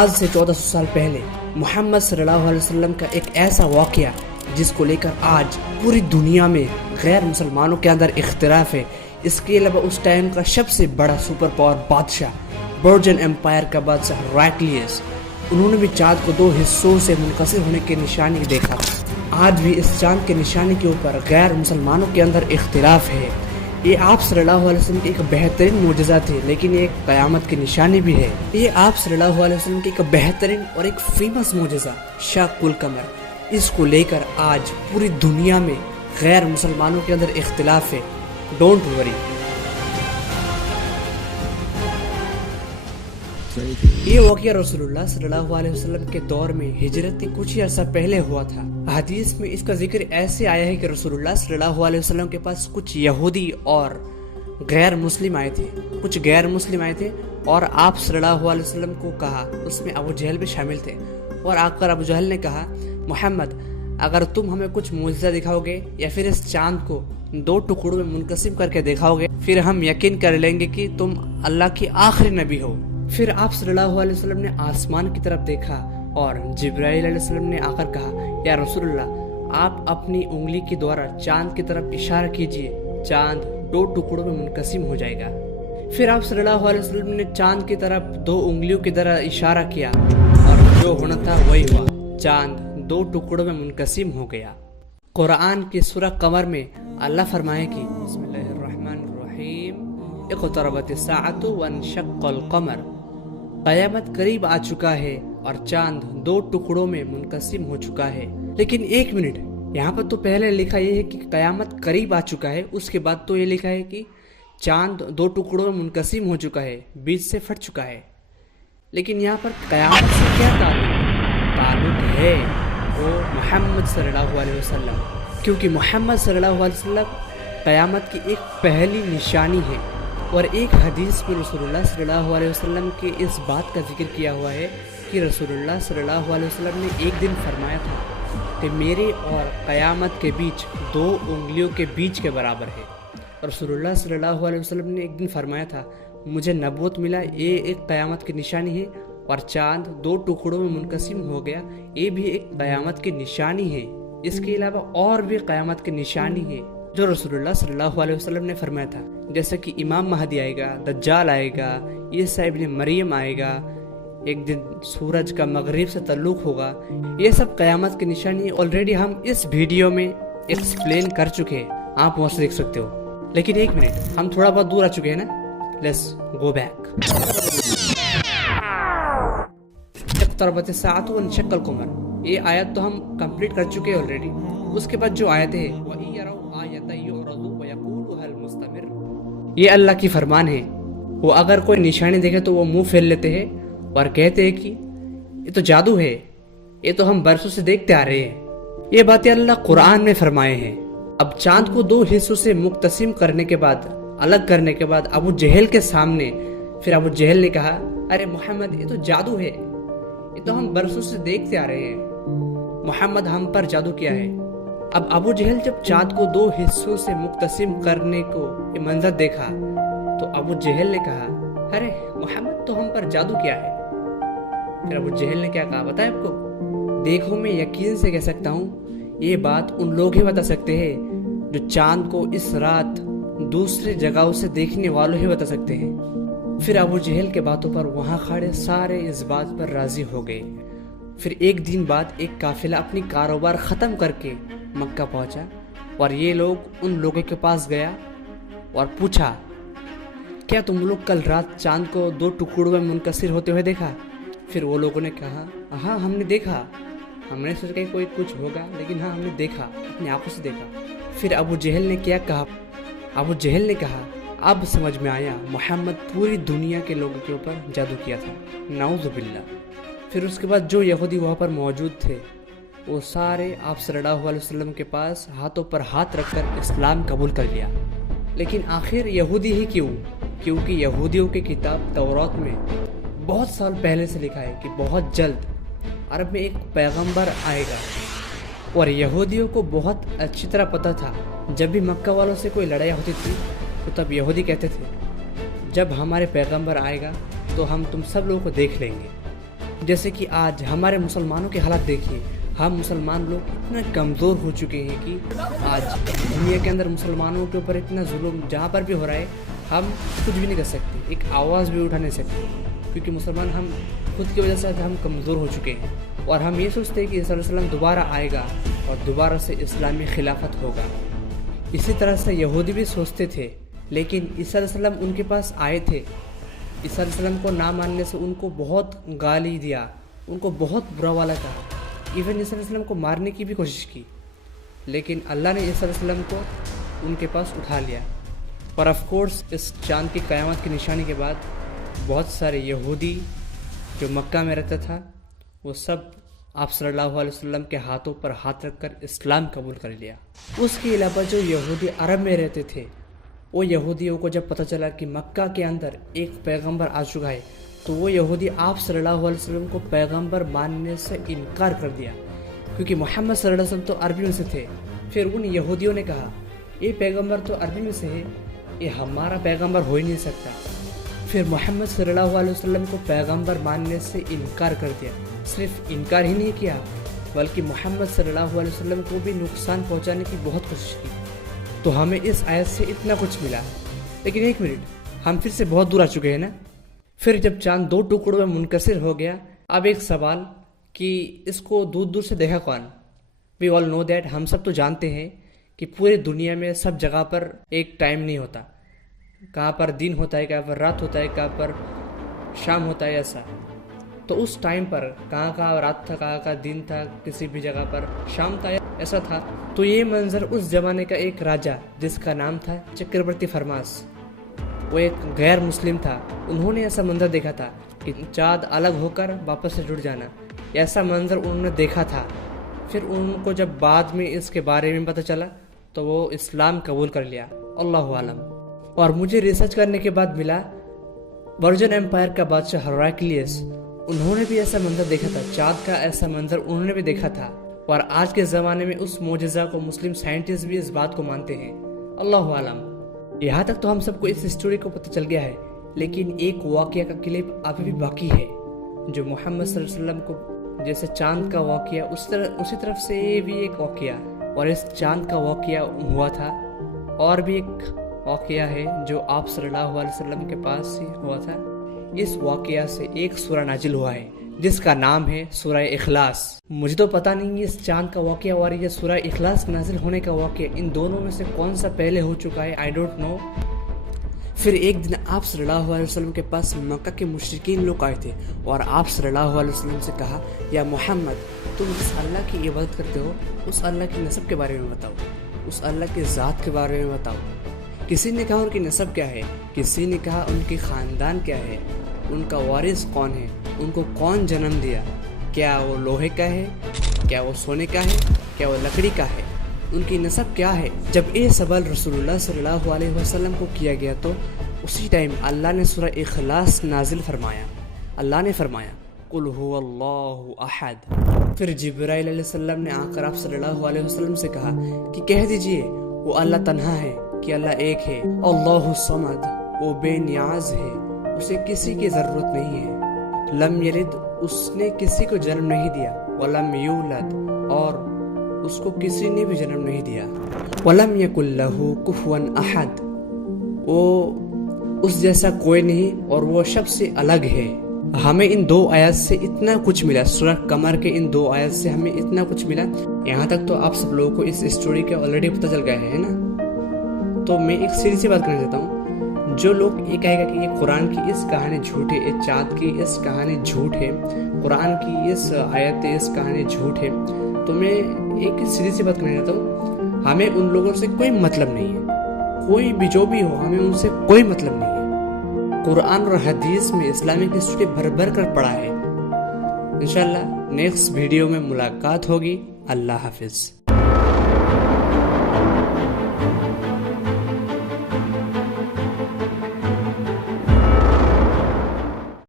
آج سے 1400 سال پہلے محمد صلی اللہ علیہ وسلم کا ایک ایسا واقعہ جس کو لے کر آج پوری دنیا میں غیر مسلمانوں کے اندر اختلاف ہے۔ اس کے علاوہ اس ٹائم کا سب سے بڑا سپر پاور بادشاہ برجن امپائر کا بادشاہ ہیراکلیس، انہوں نے بھی چاند کو 2 حصوں سے منقسم ہونے کی نشانی دیکھا تھا۔ آج بھی اس چاند کے نشانی کے اوپر غیر مسلمانوں کے اندر اختلاف ہے۔ یہ آپ صلی اللہ علیہ وسلم کی ایک بہترین معجزہ تھی، لیکن یہ ایک قیامت کی نشانی بھی ہے۔ یہ آپ صلی اللہ علیہ وسلم کی ایک بہترین اور ایک فیمس معجزہ شق القمر، اس کو لے کر آج پوری دنیا میں غیر مسلمانوں کے اندر اختلاف ہے۔ ڈونٹ وری، یہ واقعہ رسول اللہ صلی اللہ علیہ وسلم کے دور میں ہجرت کے کچھ ہی عرصہ پہلے ہوا تھا۔ حدیث میں اس کا ذکر ایسے آیا ہے کہ رسول اللہ صلی اللہ علیہ وسلم کے پاس کچھ یہودی اور غیر مسلم آئے تھے اور آپ صلی اللہ علیہ وسلم کو کہا، اس میں ابو جہل بھی شامل تھے، اور آ کر ابو جہل نے کہا، محمد اگر تم ہمیں کچھ معجزہ دکھاؤ گے یا پھر اس چاند کو 2 ٹکڑوں میں منقسم کر کے دکھاؤ گے، پھر ہم یقین کر لیں گے کہ تم اللہ کی آخری نبی ہو۔ پھر آپ صلی اللہ علیہ وسلم نے آسمان کی طرف دیکھا اور جبرائیل علیہ السلام نے آ کر کہا، یا رسول اللہ آپ اپنی انگلی کے دوارا چاند کی طرف اشارہ کیجئے، چاند 2 ٹکڑوں میں منقسم ہو جائے گا۔ پھر آپ صلی اللہ علیہ وسلم نے چاند کی طرف 2 انگلیوں کی طرح اشارہ کیا اور جو ہونا تھا وہی ہوا، چاند 2 ٹکڑوں میں منقسم ہو گیا۔ قرآن کی سورہ قمر میں اللہ فرمائے کہ بسم اللہ الرحمن الرحیم، اقتربت الساعۃ وانشق القمر، قیامت قریب آ چکا ہے اور چاند 2 ٹکڑوں میں منقسم ہو چکا ہے۔ لیکن ایک منٹ، یہاں پر تو پہلے لکھا یہ ہے کہ قیامت قریب آ چکا ہے، اس کے بعد تو یہ لکھا ہے کہ چاند 2 ٹکڑوں میں منقسم ہو چکا ہے، بیچ سے پھٹ چکا ہے۔ لیکن یہاں پر قیامت سے کیا تعلق ہے؟ وہ محمد صلی اللہ علیہ وسلم، کیونکہ محمد صلی اللہ علیہ وسلم قیامت کی ایک پہلی نشانی ہے۔ اور ایک حدیث میں رسول اللہ صلی اللہ علیہ وسلم کے اس بات کا ذکر کیا ہوا ہے کہ رسول اللہ صلی اللہ علیہ وسلم نے ایک دن فرمایا تھا کہ میرے اور قیامت کے بیچ 2 انگلیوں کے بیچ کے برابر ہے۔ رسول اللہ صلی اللہ علیہ وسلم نے ایک دن فرمایا تھا، مجھے نبوت ملا، یہ ایک قیامت کی نشانی ہے، اور چاند 2 ٹکڑوں میں منقسم ہو گیا، یہ بھی ایک قیامت کی نشانی ہے۔ اس کے علاوہ اور بھی قیامت کی نشانی ہے جو رسول اللہ صلی اللہ علیہ وسلم نے فرمایا تھا، جیسے کہ امام مہدی آئے گا، دجال آئے گا، عیسیٰ ابن مریم آئے گا، ایک دن سورج کا مغرب سے تعلق ہوگا۔ یہ سب قیامت کی نشانی آلریڈی ہم اس ویڈیو میں ایکسپلین کر چکے ہیں، آپ وہاں سے دیکھ سکتے ہو۔ لیکن ایک منٹ، ہم تھوڑا بہت دور آ چکے ہیں نا، لیٹس گو بیک۔ اقتربت الساعۃ وانشق القمر، یہ آیت تو ہم کمپلیٹ کر چکے ہیں آلریڈی۔ اس کے بعد جو آیت ہے وَإِن يَرَوْا آیَةً يُعْرِضُوا وَيَقُولُوا هَلْ مُسْتَمِرٌّ، یہ اللہ کی فرمان ہے، وہ اگر کوئی نشانی دیکھے تو وہ منہ پھیر لیتے ہیں اور کہتے ہیں کہ یہ تو جادو ہے، یہ تو ہم برسوں سے دیکھتے آ رہے ہیں۔ یہ باتیں اللہ قرآن میں فرمائے ہیں۔ اب چاند کو 2 حصوں سے منقسم کرنے کے بعد، الگ کرنے کے بعد ابو جہل کے سامنے، پھر ابو جہل نے کہا، ارے محمد یہ تو جادو ہے، یہ تو ہم برسوں سے دیکھتے آ رہے ہیں، محمد ہم پر جادو کیا ہے۔ اب ابو جہل جب چاند کو 2 حصوں سے منقسم کرنے کو یہ منظر دیکھا تو ابو جہل نے کہا، ارے محمد تو ہم پر جادو کیا ہے۔ پھر ابو جہل نے کیا کہا بتائیں آپ کو؟ دیکھو میں یقین سے کہہ سکتا ہوں یہ بات ان لوگ ہی بتا سکتے ہیں جو چاند کو اس رات دوسری جگہوں سے دیکھنے والوں ہی بتا سکتے ہیں۔ پھر ابو جہل کے باتوں پر وہاں کھڑے سارے اس بات پر راضی ہو گئے۔ پھر ایک دن بعد ایک قافلہ اپنی کاروبار ختم کر کے مکہ پہنچا، اور یہ لوگ ان لوگوں کے پاس گیا اور پوچھا، کیا تم لوگ کل رات چاند کو 2 ٹکڑوں میں منکسر ہوتے ہوئے دیکھا؟ پھر وہ لوگوں نے کہا، ہاں ہم نے دیکھا، ہم نے سوچا کہ کوئی کچھ ہوگا، لیکن ہاں ہم نے دیکھا، اپنی آنکھوں سے دیکھا۔ پھر ابو جہل نے کیا کہا؟ ابو جہل نے کہا، اب سمجھ میں آیا، محمد پوری دنیا کے لوگوں کے اوپر جادو کیا تھا، نعوذ باللہ۔ پھر اس کے بعد جو یہودی وہاں پر موجود تھے وہ سارے آپ صلی اللہ علیہ وسلم کے پاس ہاتھوں پر ہاتھ رکھ کر اسلام قبول کر لیا۔ لیکن آخر یہودی ہی کیوں؟ کیونکہ یہودیوں کی کتاب تورات میں بہت سال پہلے سے لکھا ہے کہ بہت جلد عرب میں ایک پیغمبر آئے گا، اور یہودیوں کو بہت اچھی طرح پتہ تھا جب بھی مکہ والوں سے کوئی لڑائی ہوتی تھی تو تب یہودی کہتے تھے، جب ہمارے پیغمبر آئے گا تو ہم تم سب لوگوں کو دیکھ لیں گے۔ جیسے کہ آج ہمارے مسلمانوں کے حالات دیکھیے، ہم مسلمان لوگ اتنا کمزور ہو چکے ہیں کہ آج دنیا کے اندر مسلمانوں کے اوپر اتنا ظلم جہاں پر بھی ہو رہا ہے، ہم کچھ بھی نہیں کر سکتے، ایک آواز بھی اٹھا نہیں سکتے، کیونکہ مسلمان ہم خود کی وجہ سے ہم کمزور ہو چکے ہیں، اور ہم یہ سوچتے ہیں کہ صلی اللہ علیہ وسلم دوبارہ آئے گا اور دوبارہ سے اسلامی خلافت ہوگا۔ اسی طرح سے یہودی بھی سوچتے تھے، لیکن عیسیٰ علیہ السلام ان کے پاس آئے تھے۔ عیسیٰ علیہ السلام کو نہ ماننے سے ان کو بہت گالی دیا، ان کو بہت برا والا کہا، ایون عیسیٰ علیہ السلام کو مارنے کی بھی کوشش کی، لیکن اللہ نے عیسیٰ علیہ السلام کو ان کے پاس اٹھا لیا۔ اور آف کورس اس چاند کی قیامت کی نشانی کے بعد بہت سارے یہودی جو مکہ میں رہتا تھا، وہ سب آپ صلی اللہ علیہ وسلم کے ہاتھوں پر ہاتھ رکھ کر اسلام قبول کر لیا۔ اس کے علاوہ جو یہودی عرب میں رہتے تھے، وہ یہودیوں کو جب پتہ چلا کہ مکہ کے اندر ایک پیغمبر آ چکا ہے، تو وہ یہودی آپ صلی اللہ علیہ وسلم کو پیغمبر ماننے سے انکار کر دیا، کیونکہ محمد صلی اللہ علیہ وسلم تو عربی میں سے تھے۔ پھر ان یہودیوں نے کہا یہ پیغمبر تو عربی میں سے ہے، یہ ہمارا پیغمبر ہو ہی نہیں سکتا۔ پھر محمد صلی اللہ علیہ وسلم کو پیغمبر ماننے سے انکار کر دیا۔ صرف انکار ہی نہیں کیا، بلکہ محمد صلی اللہ علیہ وسلم کو بھی نقصان پہنچانے کی بہت کوشش کی۔ تو ہمیں اس آیت سے اتنا کچھ ملا، لیکن ایک منٹ، ہم پھر سے بہت دور آ چکے ہیں نا۔ پھر جب چاند دو ٹکڑوں میں منکسر ہو گیا، اب ایک سوال کہ اس کو دور دور سے دیکھا کون؟ وی آل نو دیٹ، ہم سب تو جانتے ہیں کہ پورے دنیا میں سب جگہ پر ایک ٹائم نہیں ہوتا، کہاں پر دن ہوتا ہے، کہاں پر رات ہوتا ہے، کہاں پر شام ہوتا ہے، ایسا۔ تو اس ٹائم پر کہاں کہاں رات تھا، کہاں کہاں دن تھا، کسی بھی جگہ پر شام تھا، ایسا تھا۔ تو یہ منظر اس زمانے کا ایک راجہ جس کا نام تھا چکرورتی فرماس، وہ ایک غیر مسلم تھا، انہوں نے ایسا منظر دیکھا تھا کہ چاند الگ ہو کر واپس سے جڑ جانا، ایسا منظر انہوں نے دیکھا تھا۔ پھر ان کو جب بعد میں اس کے بارے میں پتہ چلا تو وہ اسلام قبول کر لیا، اللہ عالم۔ اور مجھے ریسرچ کرنے کے بعد ملا ورجن ایمپائر کا بادشاہ ہیراکلیس، انہوں نے بھی ایسا منظر دیکھا تھا، چاند کا ایسا منظر انہوں نے بھی دیکھا تھا۔ اور آج کے زمانے میں اس معجزہ کو مسلم سائنٹسٹ بھی اس بات کو مانتے ہیں، اللہ عالم۔ یہاں تک تو ہم سب کو اس اسٹوری کو پتہ چل گیا ہے، لیکن ایک واقعہ کا کلپ ابھی بھی باقی ہے، جو محمد صلی اللہ علیہ وسلم کو جیسے چاند کا واقعہ اسی طرف سے یہ بھی ایک واقعہ، اور اس چاند کا واقعہ ہوا تھا، اور بھی ایک واقعہ ہے جو آپ صلی اللہ علیہ وسلم کے پاس ہی ہوا تھا۔ اس واقعہ سے ایک سورہ نازل ہوا ہے جس کا نام ہے سورہ اخلاص۔ مجھے تو پتہ نہیں اس چاند کا واقعہ اور یہ سورہ اخلاص نازل ہونے کا واقعہ ان دونوں میں سے کون سا پہلے ہو چکا ہے، آئی ڈونٹ نو۔ پھر ایک دن آپ صلی اللہ علیہ وسلم کے پاس مکہ کے مشرکین لوگ آئے تھے، اور آپ صلی اللہ علیہ وسلم سے کہا، یا محمد، تم جس اللہ کی عبادت کرتے ہو اس اللہ کی نسب کے بارے میں بتاؤ، اس اللہ کی ذات کے بارے میں بتاؤ۔ کسی نے کہا ان کی نسب کیا ہے، کسی نے کہا ان کی خاندان کیا ہے، ان کا وارث کون ہے، ان کو کون جنم دیا، کیا وہ لوہے کا ہے، کیا وہ سونے کا ہے، کیا وہ لکڑی کا ہے، ان کی نسب کیا ہے۔ جب یہ سوال رسول اللہ صلی اللہ علیہ وسلم کو کیا گیا تو اسی ٹائم اللہ نے سورہ اخلاص نازل فرمایا۔ اللہ نے فرمایا قل هو اللہ احد۔ پھر جبرائیل علیہ السلام نے آ کر آپ صلی اللہ علیہ وسلم سے کہا کہ کہہ دیجئے وہ اللہ تنہا ہے، کہ اللہ ایک ہے، اللہ الصمد، وہ بے نیاز ہے، اسے کسی کی ضرورت نہیں ہے، لم یلد، اس نے کسی کو جنم نہیں دیا، ولم یولد، اور اس کو کسی نے بھی جنم نہیں دیا، ولم یکن لہ کفوا احد، وہ اس جیسا کوئی نہیں اور وہ سب سے الگ ہے۔ ہمیں ان دو آیات سے اتنا کچھ ملا، سورہ قمر کے ان دو آیات سے ہمیں اتنا کچھ ملا۔ یہاں تک تو آپ سب لوگوں کو اس اسٹوری کا آلریڈی پتہ چل گیا ہے نا۔ تو میں ایک سیریز سے بات کرنا چاہتا ہوں، جو لوگ یہ کہے گا کہ یہ قرآن کی اس کہانی جھوٹ ہے، یہ چاند کی اس کہانی جھوٹ ہے، قرآن کی اس آیت اس کہانی جھوٹ ہے، تو میں ایک سیریز سے بات کرنا چاہتا ہوں، ہمیں ان لوگوں سے کوئی مطلب نہیں ہے، کوئی بھی جو بھی ہو، ہمیں ان سے کوئی مطلب نہیں ہے۔ قرآن اور حدیث میں اسلامک ہسٹری بھر بھر کر پڑھا ہے۔ انشاءاللہ نیکسٹ ویڈیو میں ملاقات ہوگی۔ اللہ حافظ۔